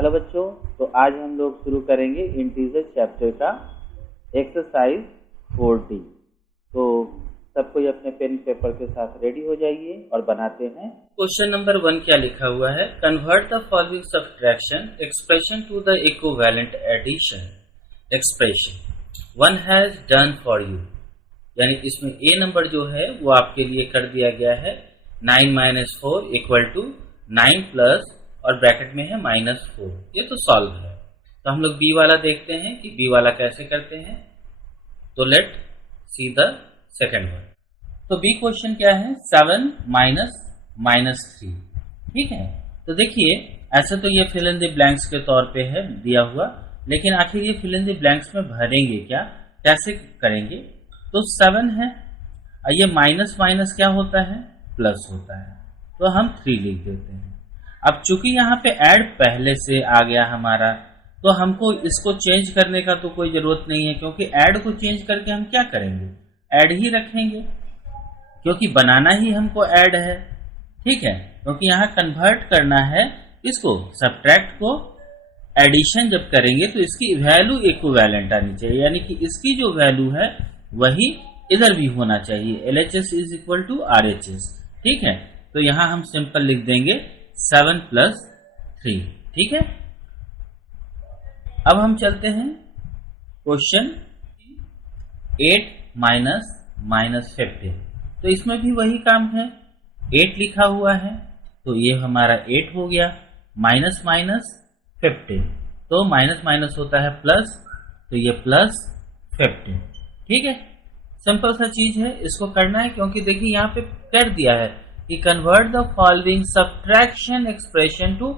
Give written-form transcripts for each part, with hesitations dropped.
Hello बच्चों, तो आज हम लोग शुरू करेंगे इंटीजर चैप्टर का एक्सरसाइज 4D। तो सब कोई अपने पेन पेपर के साथ रेडी हो जाइए और बनाते हैं। क्वेश्चन नंबर 1 क्या लिखा हुआ है? Convert the following subtraction expression to the equivalent addition expression one has done for you. यानी इसमें ए नंबर जो है वो आपके लिए कर दिया गया है 9 - 4 = 9 प्लस और ब्रैकेट में है -4। ये तो सॉल्व है। तो हम लोग बी वाला देखते हैं कि बी वाला कैसे करते हैं। तो let see the second one. तो बी क्वेश्चन क्या है? 7 - -3। ठीक है, तो देखिए ऐसे तो ये फिल इन द ब्लैंक्स के तौर पे है दिया हुआ, लेकिन आखिर ये फिल इन द ब्लैंक्स में भरेंगे क्या, कैसे करेंगे? तो 7 है, ये माइनस माइनस क्या होता है? प्लस होता है। तो हम 3 लिख देते हैं। अब चूंकि यहाँ पे ऐड पहले से आ गया हमारा, तो हमको इसको चेंज करने का तो कोई जरूरत नहीं है, क्योंकि ऐड को चेंज करके हम क्या करेंगे? ऐड ही रखेंगे, क्योंकि बनाना ही हमको ऐड है। ठीक है, क्योंकि यहाँ कन्वर्ट करना है इसको, सब्ट्रैक्ट को एडिशन जब करेंगे तो इसकी वैल्यू इक्विवेलेंट आनी चाहिए, यानी कि इसकी जो वैल्यू है वही इधर भी होना चाहिए। LHS = RHS। ठीक है, तो यहां हम सिंपल लिख देंगे 7 + 3। ठीक है, अब हम चलते हैं क्वेश्चन 8 - -15। तो इसमें भी वही काम है, 8 लिखा हुआ है तो ये हमारा 8 हो गया, माइनस माइनस 15, तो माइनस माइनस होता है प्लस, तो ये +15। ठीक है, सिंपल सा चीज है, इसको करना है, क्योंकि देखिए यहाँ पे कर दिया है कि convert the following subtraction expression to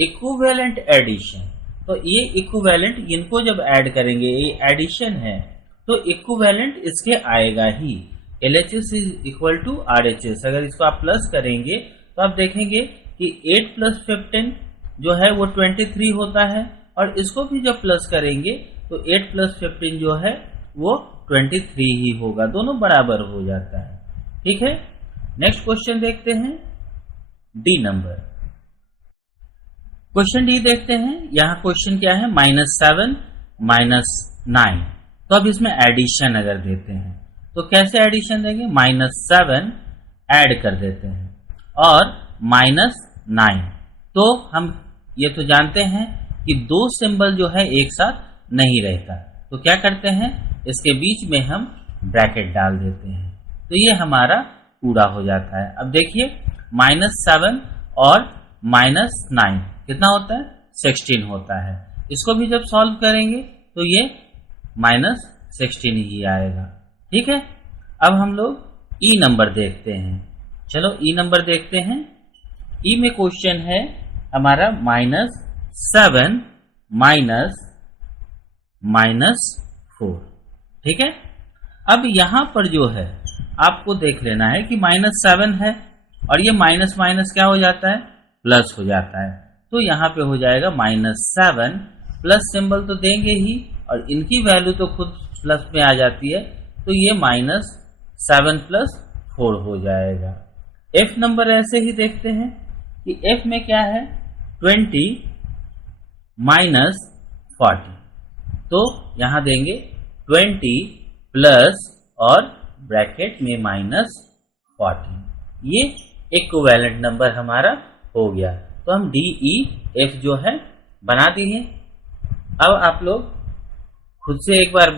equivalent addition. तो ये इक्विवेलेंट इनको जब ऐड करेंगे, ये एडिशन है तो इक्विवेलेंट इसके आएगा ही। LHS = RHS। अगर इसको आप प्लस करेंगे तो आप देखेंगे कि 8 + 15 जो है वो 23 होता है, और इसको भी जब प्लस करेंगे तो 8 + 15 जो है वो 23 ही होगा, दोनों बराबर हो जाता है। ठीक है, नेक्स्ट क्वेश्चन देखते हैं, डी नंबर। क्वेश्चन डी देखते हैं। यहां क्वेश्चन क्या है? -7 - 9। तो अब इसमें एडिशन अगर देते हैं तो कैसे एडिशन देंगे? -7 ऐड कर देते हैं और -9। तो हम ये तो जानते हैं कि दो सिंबल जो है एक साथ नहीं रहता, तो क्या करते हैं, इसके बीच में हम ब्रैकेट डाल देते हैं, तो ये हमारा पूरा हो जाता है। अब देखिए -7 और -9 कितना होता है? 16 होता है। इसको भी जब सॉल्व करेंगे तो ये -16 ही आएगा। ठीक है, अब हम लोग ई नंबर देखते हैं। चलो ई नंबर देखते हैं। ई में क्वेश्चन है हमारा -7 - -4। ठीक है, अब यहां पर जो है आपको देख लेना है कि -7 है और ये माइनस माइनस क्या हो जाता है? प्लस हो जाता है। तो यहां पे हो जाएगा -7 प्लस सिंबल तो देंगे ही, और इनकी वैल्यू तो खुद प्लस में आ जाती है, तो ये -7 + 4 हो जाएगा। एफ नंबर ऐसे ही देखते हैं कि एफ में क्या है? 20 - 40। तो यहां देंगे 20 प्लस और ब्रैकेट में -40। ये इक्विवेलेंट नंबर हमारा हो गया। तो हम DEF जो है बना दिए। अब आप लोग खुद से एक बार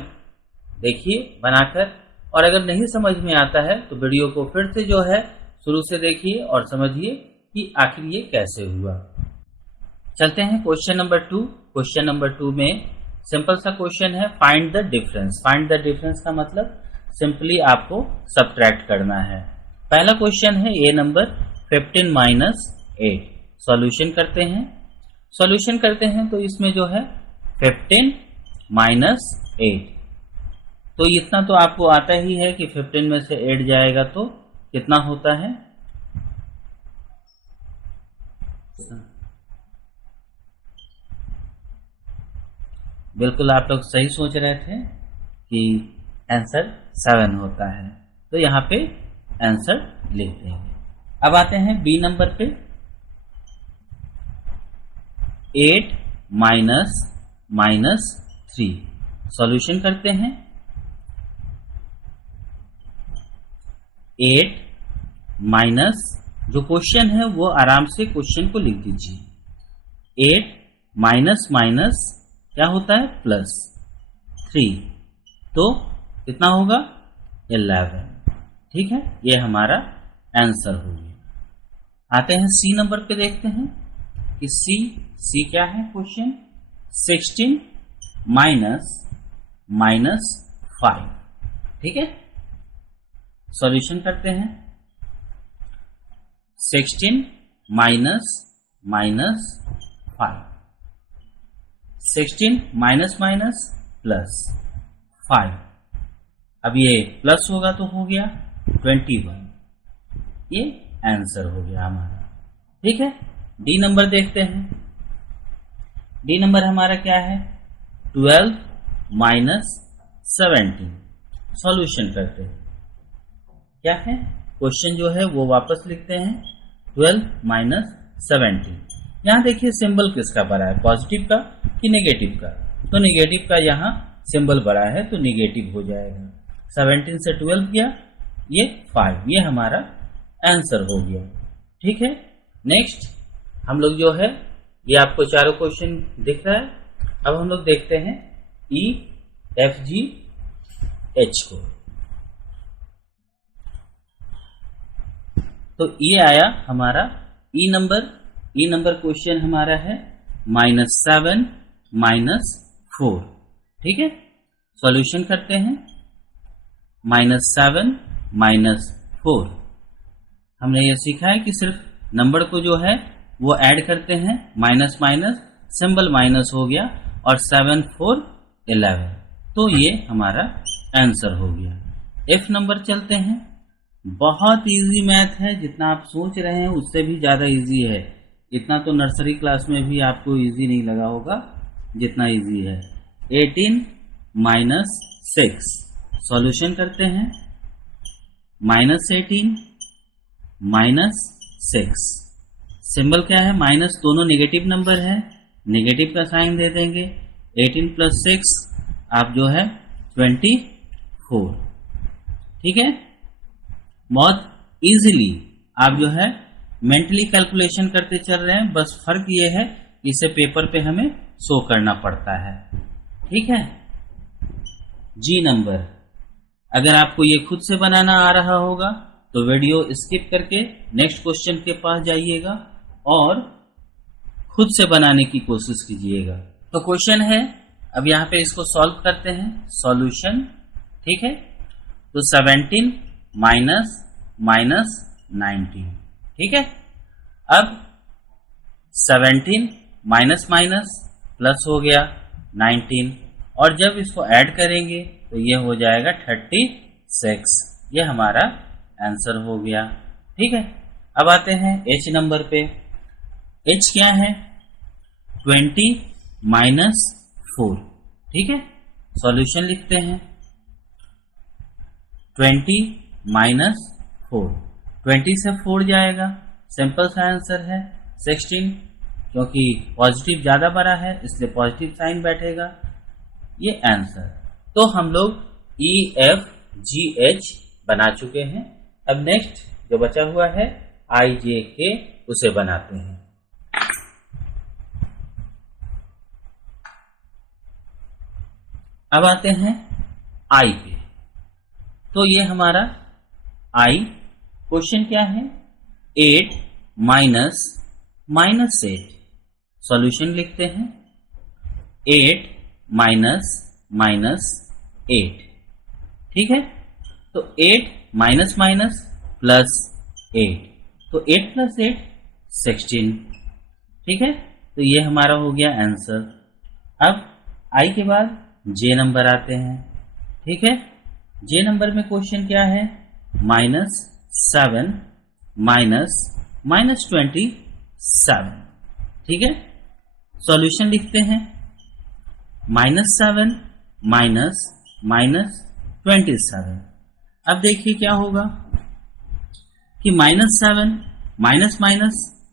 देखिए बनाकर, और अगर नहीं समझ में आता है तो वीडियो को फिर से जो है शुरू से देखिए और समझिए कि आखिर ये कैसे हुआ। चलते हैं क्वेश्चन नंबर 2। क्वेश्चन नंबर 2 में सिंपल सा क्वेश्चन है, find the difference. Find the difference का मतलब सिंपली आपको सब्ट्रैक्ट करना है। पहला क्वेश्चन है ए नंबर 15 - 8। सॉल्यूशन करते हैं। सॉल्यूशन करते हैं तो इसमें जो है 15 - 8, तो इतना तो आपको आता ही है कि 15 में से 8 जाएगा तो कितना होता है? बिल्कुल आप लोग सही सोच रहे थे कि आंसर 7 होता है, तो यहाँ पे आंसर लिख देंगे। अब आते हैं बी नंबर पे। 8 माइनस माइनस 3। सॉल्यूशन करते हैं। 8 माइनस, जो क्वेश्चन है वो आराम से क्वेश्चन को लिख दीजिए। 8 माइनस माइनस क्या होता है? प्लस 3, तो कितना होगा? 11। ठीक है, ये हमारा आंसर हो गया। आते हैं सी नंबर पे, देखते हैं कि सी क्या है क्वेश्चन। 16 minus minus 5। ठीक है, सॉल्यूशन करते हैं। 16 minus minus 5, 16 minus minus plus 5। अब ये प्लस होगा तो हो गया 21। ये आंसर हो गया हमारा। ठीक है, डी नंबर देखते हैं। डी नंबर हमारा क्या है? 12 माइनस 17। सॉल्यूशन करते हैं। क्या है क्वेश्चन जो है वो वापस लिखते हैं। 12 माइनस 17। यहां देखिए सिंबल किसका बड़ा है, पॉजिटिव का कि नेगेटिव का? तो नेगेटिव का यहाँ सिंबल बड़ा है तो नेगेटिव हो जाएगा। 17 से 12 गया, ये 5। ये हमारा आंसर हो गया। ठीक है, नेक्स्ट हम लोग जो है, ये आपको चारों क्वेश्चन दिख रहा है। अब हम लोग देखते हैं ई एफ जी एच को। तो ये आया हमारा ई नंबर क्वेश्चन हमारा है -7 -4। ठीक है, सॉल्यूशन करते हैं। -7 -4, हमने ये सीखा है कि सिर्फ नंबर को जो है वो ऐड करते हैं, माइनस माइनस सिंबल माइनस हो गया, और 7 4 11। तो ये हमारा आंसर हो गया। एफ नंबर चलते हैं। बहुत इजी मैथ है, जितना आप सोच रहे हैं उससे भी ज़्यादा इजी है। इतना तो नर्सरी क्लास में भी आपको इजी नहीं लगा होगा जितना इजी है। 18 -6, सॉल्यूशन करते हैं। -18 -6, सिंबल क्या है? माइनस, दोनों नेगेटिव नंबर है, नेगेटिव का साइन दे देंगे। 18 + 6 आप जो है 24। ठीक है, बहुत इजीली आप जो है मेंटली कैलकुलेशन करते चल रहे हैं। बस फर्क ये है इसे पेपर पे हमें शो करना पड़ता है। ठीक है, जी नंबर, अगर आपको ये खुद से बनाना आ रहा होगा तो वीडियो स्किप करके नेक्स्ट क्वेश्चन के पास जाइएगा और खुद से बनाने की कोशिश कीजिएगा। तो क्वेश्चन है, अब यहाँ पे इसको सॉल्व करते हैं। सॉल्यूशन, ठीक है, तो 17 माइनस 19। ठीक है, अब 17 माइनस माइनस प्लस हो गया 19, और जब इसको ऐड करेंगे तो ये हो जाएगा 36। ये हमारा आंसर हो गया। ठीक है, अब आते हैं एच नंबर पे। एच क्या है? 20 -4। ठीक है, सॉल्यूशन लिखते हैं। 20 -4, 20 से 4 जाएगा, सिंपल सा आंसर है। 16, क्योंकि पॉजिटिव ज्यादा बड़ा है इसलिए पॉजिटिव साइन बैठेगा। ये आंसर। तो हम लोग ई एफ जी एच बना चुके हैं। अब नेक्स्ट जो बचा हुआ है आई जे के, उसे बनाते हैं। अब आते हैं आई पे। तो ये हमारा आई क्वेश्चन क्या है? 8 -8, सॉल्यूशन लिखते हैं। 8 -8। ठीक है, तो 8 माइनस प्लस 8, तो 8 + 8 16। ठीक है, तो ये हमारा हो गया आंसर। अब आई के बाद जे नंबर आते हैं। ठीक है, जे नंबर में क्वेश्चन क्या है? -7 -27। ठीक है, सॉल्यूशन लिखते हैं। -7 -27। अब देखिए क्या होगा कि -7 माइनस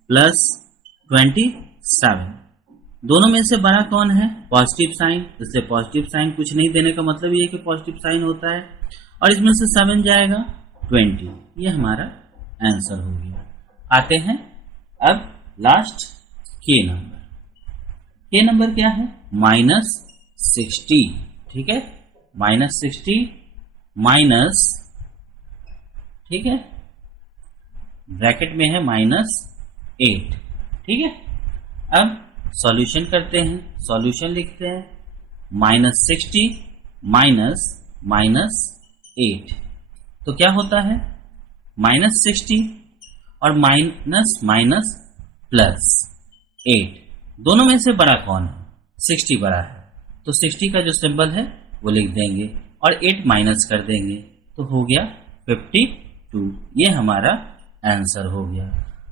प्लस 27, दोनों में से बड़ा कौन है? पॉजिटिव साइन, इसलिए पॉजिटिव साइन कुछ नहीं देने का मतलब ये है कि पॉजिटिव साइन होता है। और इसमें से 7 जाएगा 20, ये हमारा आंसर हो गया। आते हैं अब लास्ट के नंबर। के नंबर क्या है? -60, ठीक है, -60 माइनस, ठीक है, ब्रैकेट में है -8, ठीक है। अब सॉल्यूशन करते हैं, सॉल्यूशन लिखते हैं, -60 माइनस -8, तो क्या होता है? -60 और माइनस प्लस 8, दोनों में से बड़ा कौन है? 60 बड़ा है, तो 60 का जो सिंबल है वो लिख देंगे और 8 माइनस कर देंगे, तो हो गया 52, ये हमारा आंसर हो गया।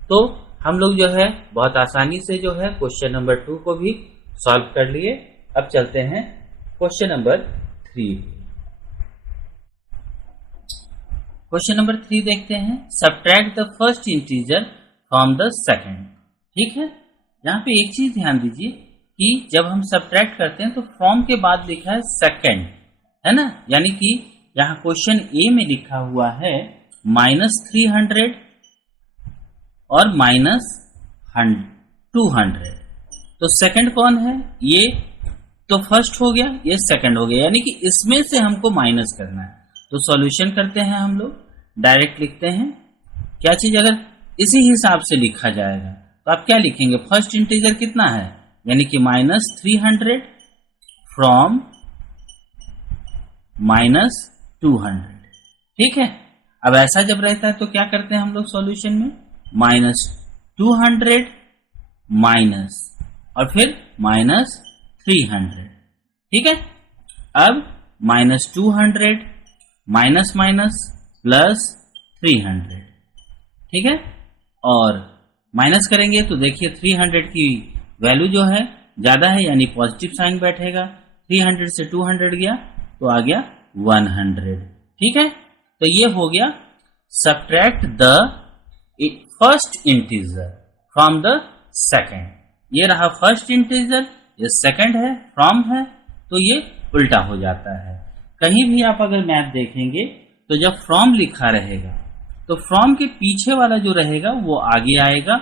तो हम लोग जो है बहुत आसानी से जो है क्वेश्चन नंबर 2 को भी सॉल्व कर लिए। अब चलते हैं क्वेश्चन नंबर 3। क्वेश्चन नंबर 3 देखते हैं। Subtract the first integer from the second, ठीक है। यहाँ पे एक चीज ध्यान दीजिए कि जब हम सब्ट्रैक्ट करते हैं तो फ्रॉम के बाद लिखा है सेकंड, है ना, यानी कि यहाँ क्वेश्चन ए में लिखा हुआ है -300 और -200, तो सेकंड कौन है? ये तो फर्स्ट हो गया, ये सेकंड हो गया, यानी कि इसमें से हमको माइनस करना है। तो सॉल्यूशन करते हैं हम लोग, डायरेक्ट लिखते हैं क्या चीज, अगर इसी हिसाब से लिखा जाएगा तो आप क्या लिखेंगे? फर्स्ट इंटीजर कितना है, यानी कि -300 फ्रॉम -200, ठीक है। अब ऐसा जब रहता है तो क्या करते हैं हम लोग सॉल्यूशन में? -200 माइनस और फिर -300, ठीक है। अब -200 माइनस +300, ठीक है, और माइनस करेंगे तो देखिए 300 की वैल्यू जो है ज्यादा है, यानी पॉजिटिव साइन बैठेगा। 300 से 200 गया तो आ गया 100, ठीक है। तो ये हो गया subtract the first integer from the second. ये रहा फर्स्ट इंटीजर, ये सेकंड है, फ्रॉम है, तो ये उल्टा हो जाता है। कहीं भी आप अगर मैथ देखेंगे तो जब फ्रॉम लिखा रहेगा तो फ्रॉम के पीछे वाला जो रहेगा वो आगे आएगा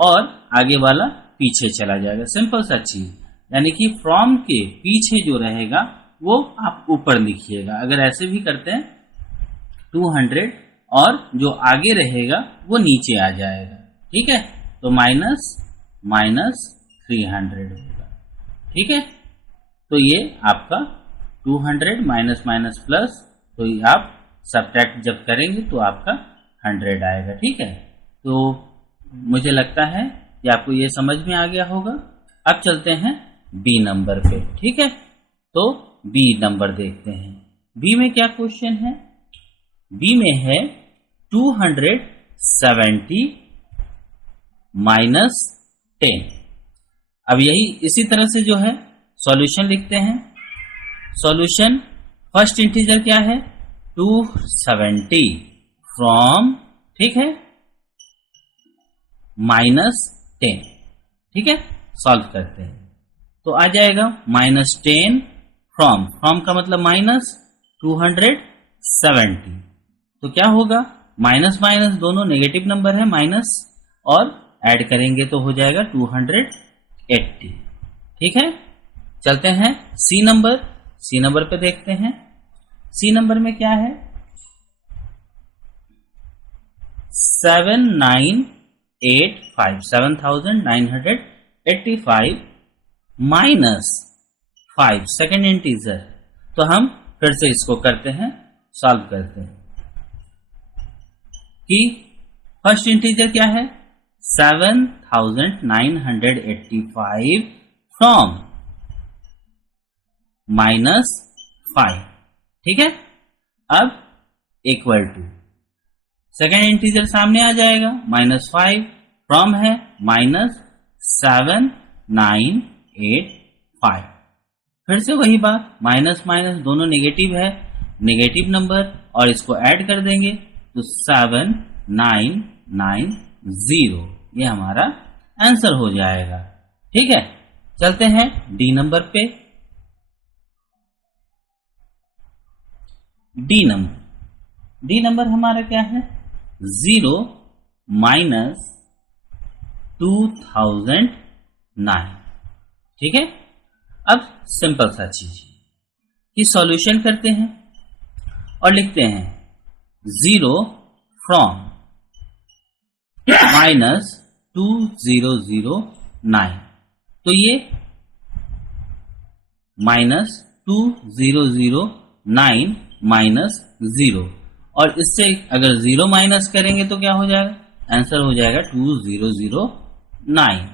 और आगे वाला पीछे चला जाएगा, सिंपल सा चीज। यानी कि फ्रॉम के पीछे जो रहेगा वो आप ऊपर लिखिएगा। अगर ऐसे भी करते हैं 200 और जो आगे रहेगा वो नीचे आ जाएगा, ठीक है। तो -300 होगा, ठीक है। तो ये आपका 200 माइनस प्लस, तो ये आप सब्ट्रैक्ट जब करेंगे तो आपका 100 आएगा, ठीक है। तो मुझे लगता है कि आपको ये समझ में आ गया होगा। अब चलते हैं बी नंबर पे, ठीक है। तो बी नंबर देखते हैं। बी में क्या क्वेश्चन है? बी में है 270 माइनस 10। अब यही इसी तरह से जो है सॉल्यूशन लिखते हैं। सॉल्यूशन फर्स्ट इंटीजर क्या है? 270 फ्रॉम, ठीक है, -10, ठीक है। सॉल्व करते हैं तो आ जाएगा -10 फ्रॉम, फ्रॉम का मतलब माइनस 270, तो क्या होगा? माइनस माइनस दोनों नेगेटिव नंबर है, माइनस, और ऐड करेंगे तो हो जाएगा 280, ठीक है। चलते हैं सी नंबर। सी नंबर पे देखते हैं। सी नंबर में क्या है? 7985 माइनस 5 सेकेंड इंटीजर। तो हम फिर से इसको करते हैं, सॉल्व करते हैं कि फर्स्ट इंटीजर क्या है? 7985 फ्रॉम -5, ठीक है। अब इक्वल टू सेकेंड इंटीजर सामने आ जाएगा, -5 फ्रॉम है -7985। फिर से वही बात, माइनस माइनस दोनों नेगेटिव है, नेगेटिव नंबर, और इसको ऐड कर देंगे तो 7990, ये हमारा आंसर हो जाएगा, ठीक है। चलते हैं डी नंबर पे। डी नंबर हमारा क्या है? 0 माइनस 2009। ठीक है, अब सिंपल सा चीज कि सॉल्यूशन करते हैं और लिखते हैं 0 फ्रॉम माइनस 2009। तो ये माइनस 2009 माइनस 0, और इससे अगर 0 माइनस करेंगे तो क्या हो जाएगा? आंसर हो जाएगा 2009।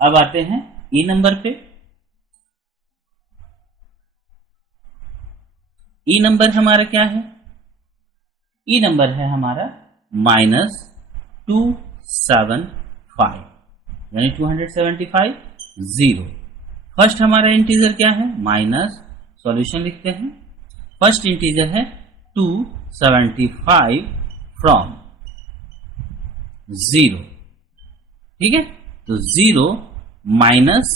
अब आते हैं ई नंबर पे। ई नंबर हमारा क्या है? ई नंबर है हमारा माइनस 275, यानी 275 0। फर्स्ट हमारा इंटीजर क्या है? माइनस, सॉल्यूशन लिखते हैं। फर्स्ट इंटीजर है 275 फ्रॉम 0। ठीक है, तो 0 माइनस,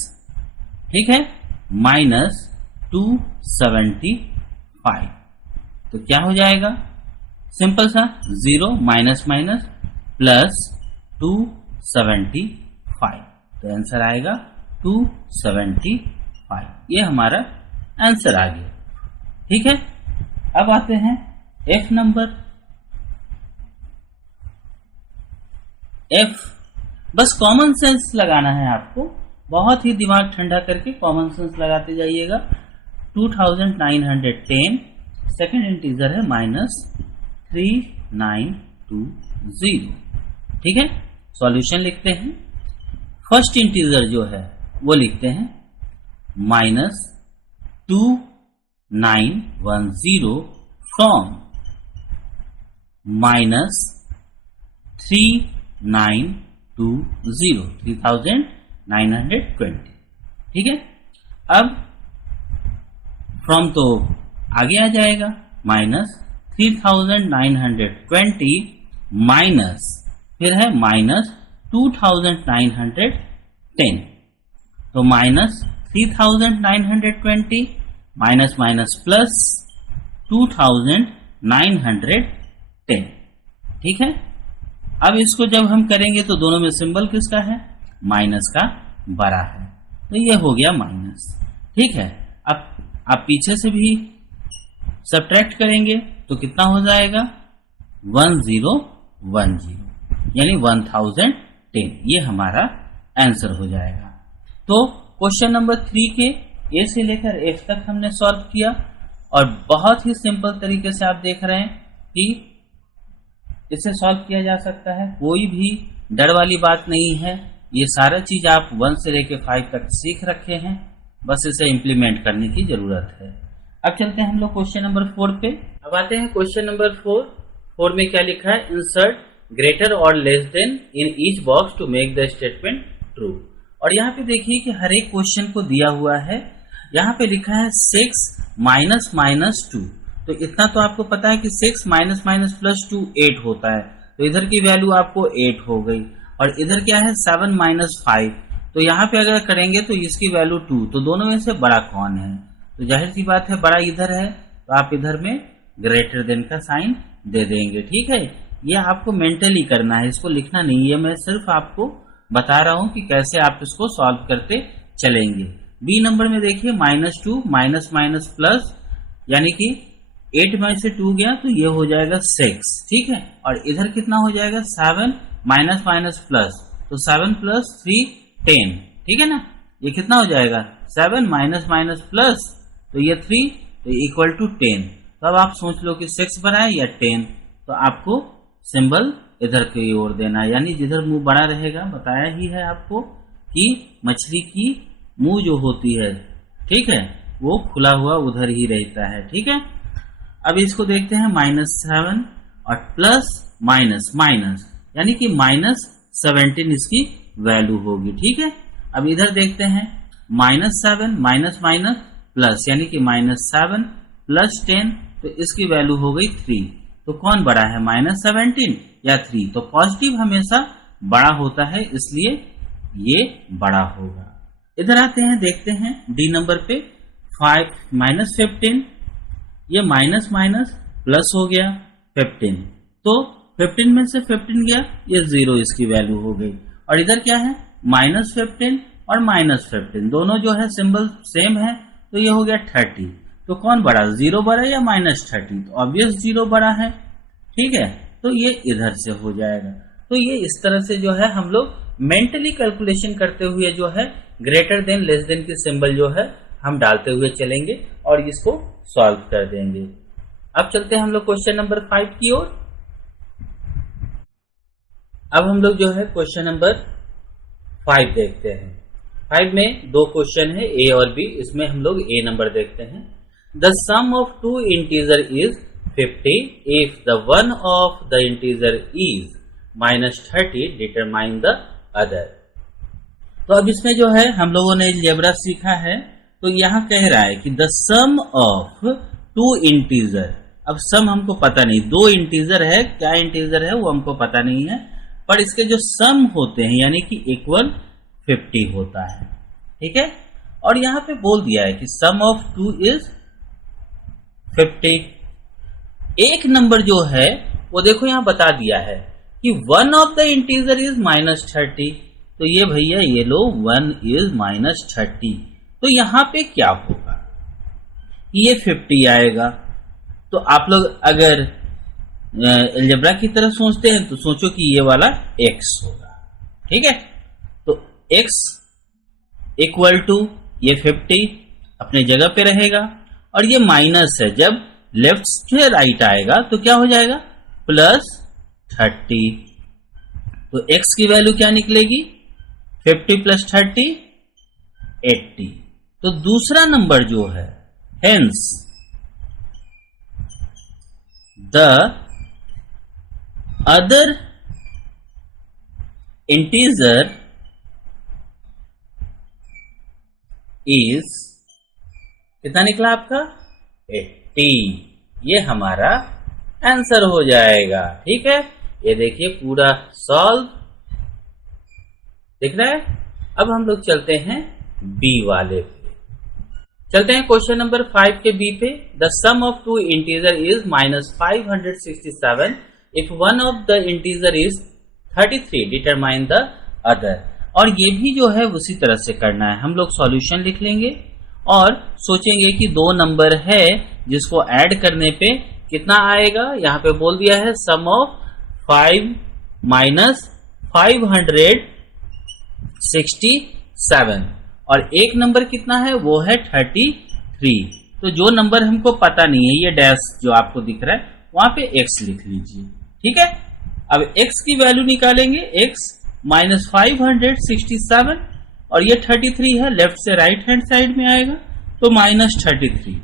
ठीक है, माइनस 275, तो क्या हो जाएगा? सिंपल सा 0 माइनस माइनस प्लस 275, तो आंसर आएगा 275। ये हमारा आंसर आ गया। ठीक है, अब आते हैं एफ नंबर। एफ, बस कॉमन सेंस लगाना है आपको, बहुत ही दिमाग ठंडा करके कॉमन सेंस लगाते जाइएगा। 2910, सेकेंड इंटीजर है माइनस 3920। ठीक है, सॉल्यूशन लिखते हैं। फर्स्ट इंटीजर जो है वो लिखते हैं माइनस 2910 फ्रॉम माइनस 3920। ठीक है, अब फ्रॉम तो आगे आ जाएगा, माइनस 3920 माइनस, फिर है माइनस 2910, तो माइनस 3920 माइनस माइनस प्लस 2910। ठीक है, अब इसको जब हम करेंगे तो दोनों में सिंबल किसका है? माइनस का बड़ा है, तो ये हो गया माइनस। ठीक है, अब आप पीछे से भी सब्ट्रैक्ट करेंगे तो कितना हो जाएगा? 1010, यानी 1010। ये हमारा आंसर हो जाएगा। तो क्वेश्चन नंबर 3 के ए से लेकर एफ तक हमने सॉल्व किया, और बहुत ही सिंपल तरीके से आप देख रहे हैं कि इसे सॉल्व किया जा सकता है, कोई भी डर वाली बात नहीं है। ये सारा चीज आप 1 से लेकर 5 तक सीख रखे हैं, बस इसे इम्प्लीमेंट करने की जरूरत है। अब चलते हैं हम लोग क्वेश्चन नंबर 4 पे। अब आते हैं क्वेश्चन नंबर 4 में क्या लिखा है? इंसर्ट ग्रेटर और less than in each box to make the statement true. और यहाँ पे देखिए कि हर एक क्वेश्चन को दिया हुआ है, यहाँ पे लिखा है 6 माइनस माइनस 2, तो इतना तो आपको पता है कि 6 माइनस माइनस प्लस 2 8 होता है, तो इधर की वैल्यू आपको 8 हो गई। और इधर क्या है? 7 माइनस 5, तो यहाँ पे अगर करेंगे तो इसकी वैल्यू 2, तो दोनों में से बड़ा कौन है? तो जाहिर सी बात है बड़ा इधर है, तो आप इधर में ग्रेटर देन का साइन दे देंगे। ठीक है, ये आपको मेंटली करना है, इसको लिखना नहीं है, मैं सिर्फ आपको बता रहा हूं कि कैसे आप इसको सॉल्व करते चलेंगे। बी नंबर में देखिए -2 माइनस माइनस प्लस, यानी कि 8 में से 2 गया तो ये हो जाएगा 6। ठीक है, और इधर कितना हो जाएगा? 7 माइनस माइनस प्लस, तो 7 प्लस 3 10। ठीक है ना, ये कितना हो जाएगा? 7 माइनस माइनस प्लस, तो ये 3, तो इक्वल टू 10। तो अब आप सोच लो कि 6 बना है या 10, तो आपको सिंबल इधर की ओर देना है, यानी जिधर मुंह बड़ा रहेगा, बताया ही है आपको कि मछली की मुंह जो होती है, ठीक है, वो खुला हुआ उधर ही रहता है। ठीक है, अब इसको देखते हैं -7 और प्लस माइनस माइनस, यानी कि -17 इसकी वैल्यू होगी। ठीक है, अब इधर देखते हैं -7 माइनस माइनस प्लस, यानी कि -7 प्लस 10, तो इसकी वैल्यू हो गई 3। तो कौन बड़ा है? -17 या 3? तो पॉजिटिव हमेशा बड़ा होता है, इसलिए ये बड़ा होगा। इधर आते हैं, देखते हैं डी नंबर पे 5 माइनस 15, ये माइनस माइनस प्लस हो गया 15, तो 15 में से 15 गया, ये 0 इसकी वैल्यू हो गई। और इधर क्या है, माइनस 15 और माइनस 15 दोनों जो है सिंबल सेम है, तो ये हो गया 30। तो कौन बड़ा, 0 बड़ा या माइनस 30? तो ऑब्वियस 0 बड़ा है, ठीक है, तो ये इधर से हो जाएगा। तो ये इस तरह से जो है हम लोग मेंटली कैलकुलेशन करते हुए जो है ग्रेटर देन लेस देन की सिंबल जो है हम डालते हुए चलेंगे और इसको सॉल्व कर देंगे। अब चलते हैं हम लोग क्वेश्चन नंबर 5 की ओर। अब हम लोग जो है क्वेश्चन नंबर 5 देखते हैं। 5 में 2 क्वेश्चन है, ए और बी, इसमें हम लोग ए नंबर देखते हैं। The sum of 2 integer is 50 if the one of the integer is minus 30 determine the other। तो अब इसमें जो है हम लोगों ने अलजेब्रा सीखा है, तो यहां कह रहा है कि द सम ऑफ 2 इंटीजर। अब सम हमको पता नहीं, 2 इंटीजर है, क्या इंटीजर है वो हमको पता नहीं है, पर इसके जो सम होते हैं यानी कि इक्वल 50 होता है, ठीक है। और यहां पे बोल दिया है कि सम ऑफ 2 इज 50। एक नंबर जो है वो देखो यहां बता दिया है कि one of the integer is minus 30, तो ये भैया ये लो 1 इज माइनस 30, तो यहां पे क्या होगा, ये 50 आएगा। तो आप लोग अगर अलजेब्रा की तरह सोचते हैं तो सोचो कि ये वाला x होगा, ठीक है। तो x इक्वल टू ये 50 अपने जगह पे रहेगा, और ये माइनस है, जब लेफ्ट से राइट आएगा तो क्या हो जाएगा, प्लस 30। तो x की वैल्यू क्या निकलेगी, 50 प्लस 30 80। तो दूसरा नंबर जो है, hence the other integer is, कितना निकला आपका, 80। ये हमारा आंसर हो जाएगा, ठीक है। ये देखिए पूरा सॉल्व दिख रहा है। अब हम लोग चलते हैं बी वाले पे, चलते हैं क्वेश्चन नंबर 5 के बी पे। The sum of 2 integer is minus 567 if one of the integer is 33 determine the other. और ये भी जो है उसी तरह से करना है, हम लोग सॉल्यूशन लिख लेंगे और सोचेंगे कि 2 नंबर है जिसको ऐड करने पे कितना आएगा। यहां पे बोल दिया है सम ऑफ 5 माइनस 567, और एक नंबर कितना है, वो है 33। तो जो नंबर हमको पता नहीं है, ये डैश जो आपको दिख रहा है, वहां पे x लिख लीजिए, ठीक है। अब x की वैल्यू निकालेंगे, x माइनस 567 और ये 33 है, लेफ्ट से राइट हैंड साइड में आएगा, तो माइनस 33।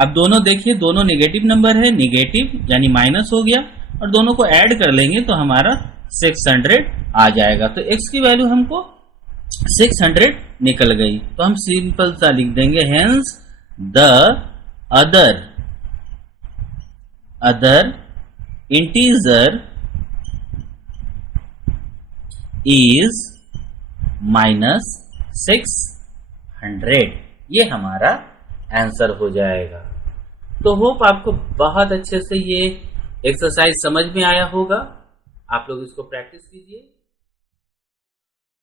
अब दोनों देखिए, दोनों नेगेटिव नंबर है, नेगेटिव यानी माइनस हो गया, और दोनों को ऐड कर लेंगे तो हमारा 600 आ जाएगा। तो x की वैल्यू हमको 600 निकल गई, तो हम सिंपल सा लिख देंगे hence the other integer is minus 600। ये हमारा आंसर हो जाएगा। तो होप आपको बहुत अच्छे से ये एक्सरसाइज समझ में आया होगा। आप लोग इसको प्रैक्टिस कीजिए।